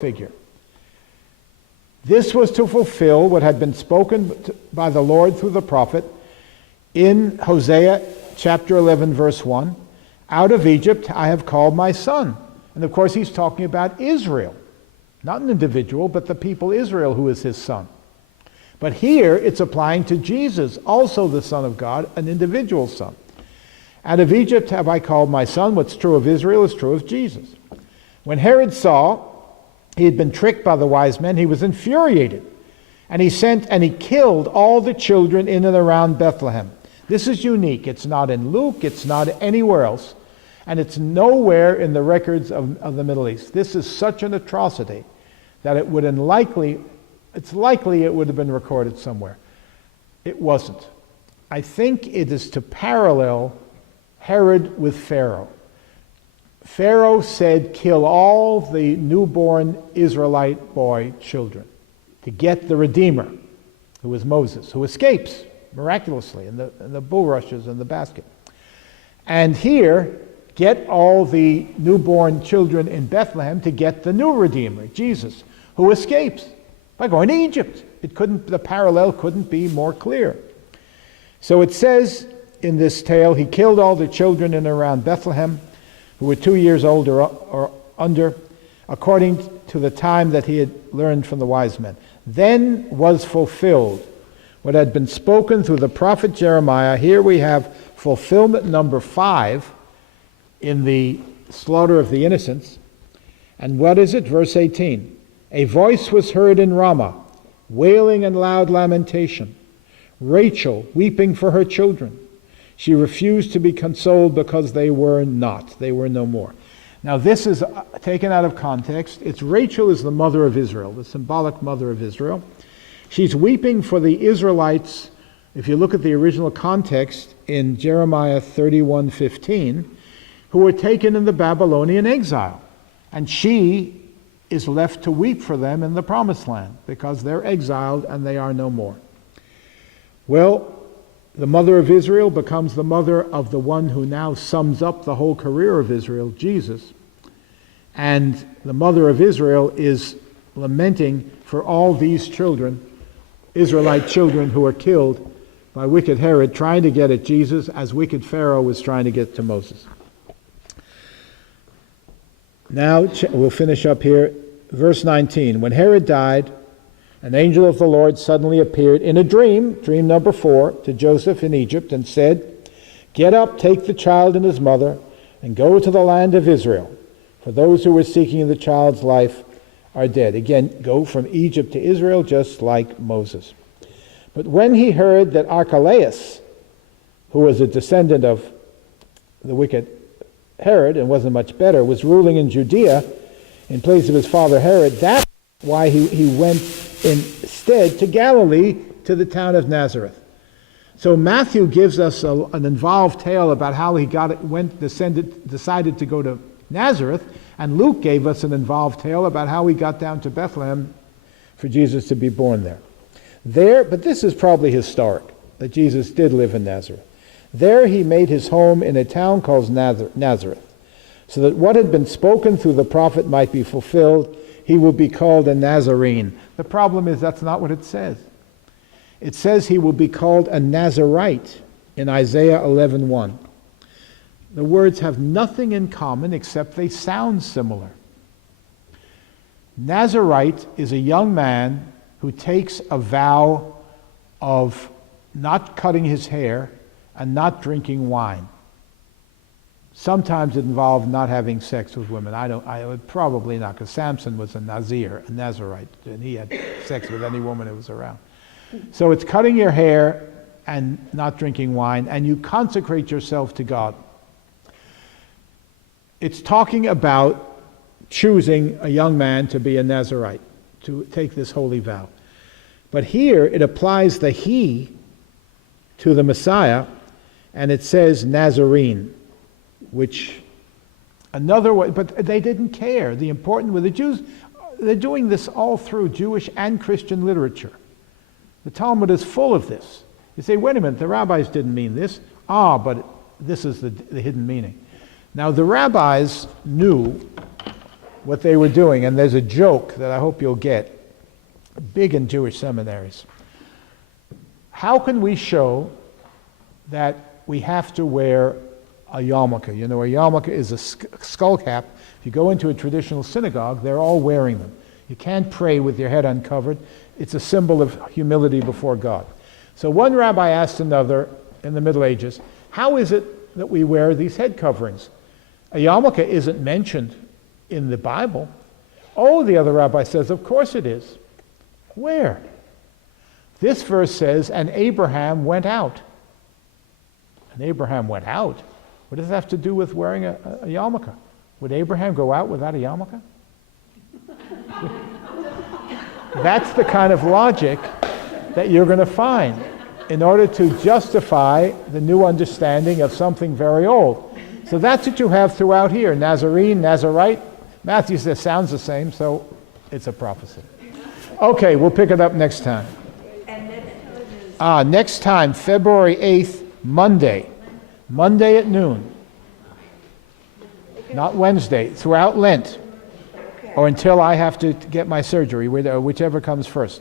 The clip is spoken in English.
figure. This was to fulfill what had been spoken by the Lord through the prophet in Hosea chapter 11 verse 1. Out of Egypt I have called my son. And of course he's talking about Israel. Not an individual, but the people Israel who is his son. But here it's applying to Jesus, also the Son of God, an individual son. Out of Egypt have I called my son. What's true of Israel is true of Jesus. When Herod saw he had been tricked by the wise men, he was infuriated. And he sent and he killed all the children in and around Bethlehem. This is unique. It's not in Luke. It's not anywhere else. And it's nowhere in the records of the Middle East. This is such an atrocity that it's likely it would have been recorded somewhere. It wasn't. I think it is to parallel Herod with Pharaoh. Pharaoh said, kill all the newborn Israelite boy children to get the Redeemer, who is Moses, who escapes miraculously in the bulrushes and the basket. And here, get all the newborn children in Bethlehem to get the new Redeemer, Jesus, who escapes by going to Egypt. The parallel couldn't be more clear. So it says in this tale, he killed all the children in and around Bethlehem who were 2 years old or under, according to the time that he had learned from the wise men. Then was fulfilled what had been spoken through the prophet Jeremiah. Here we have fulfillment number 5 in the slaughter of the innocents. And what is it? Verse 18. A voice was heard in Ramah, wailing and loud lamentation. Rachel weeping for her children. She refused to be consoled because they were no more. Now this is taken out of context. Rachel is the mother of Israel, the symbolic mother of Israel. She's weeping for the Israelites. If you look at the original context in Jeremiah 31:15, who were taken in the Babylonian exile. And she is left to weep for them in the promised land because they're exiled and they are no more. Well, the mother of Israel becomes the mother of the one who now sums up the whole career of Israel, Jesus. And the mother of Israel is lamenting for all these children, Israelite children who are killed by wicked Herod, trying to get at Jesus as wicked Pharaoh was trying to get to Moses. Now we'll finish up here. Verse 19. When Herod died, an angel of the Lord suddenly appeared in a dream, dream number 4, to Joseph in Egypt and said, get up, take the child and his mother, and go to the land of Israel. For those who were seeking the child's life are dead. Again, go from Egypt to Israel just like Moses. But when he heard that Archelaus, who was a descendant of the wicked Herod and wasn't much better, was ruling in Judea in place of his father Herod, that's why he went instead to Galilee, to the town of Nazareth. So Matthew gives us an involved tale about how he decided to go to Nazareth, and Luke gave us an involved tale about how he got down to Bethlehem for Jesus to be born there. But this is probably historic, that Jesus did live in Nazareth. There he made his home in a town called Nazareth, so that what had been spoken through the prophet might be fulfilled. He will be called a Nazarene. The problem is that's not what it says. It says he will be called a Nazarite in Isaiah 11:1. The words have nothing in common except they sound similar. Nazarite is a young man who takes a vow of not cutting his hair and not drinking wine. Sometimes it involved not having sex with women. I would probably not, because Samson was a Nazarite, and he had sex with any woman who was around. So it's cutting your hair and not drinking wine, and you consecrate yourself to God. It's talking about choosing a young man to be a Nazarite, to take this holy vow. But here it applies the he to the Messiah, and it says Nazarene, which another way, but they didn't care. The important with the Jews, they're doing this all through Jewish and Christian literature. The Talmud is full of this. You say, wait a minute, the rabbis didn't mean this. But this is the hidden meaning. Now the rabbis knew what they were doing. And there's a joke that I hope you'll get, big in Jewish seminaries. How can we show that we have to wear a yarmulke? You know, a yarmulke is a skull cap. If you go into a traditional synagogue, they're all wearing them. You can't pray with your head uncovered. It's a symbol of humility before God. So one rabbi asked another in the Middle Ages, how is it that we wear these head coverings? A yarmulke isn't mentioned in the Bible. Oh, the other rabbi says, of course it is. Where? This verse says, and Abraham went out. And Abraham went out? What does that have to do with wearing a yarmulke? Would Abraham go out without a yarmulke? That's the kind of logic that you're going to find in order to justify the new understanding of something very old. So that's what you have throughout here. Nazarene, Nazarite. Mathew says sounds the same, so it's a prophecy. Okay, we'll pick it up next time. Next time, February 8th, Monday. Monday at noon. Not Wednesday, throughout Lent. Or until I have to get my surgery, whichever comes first.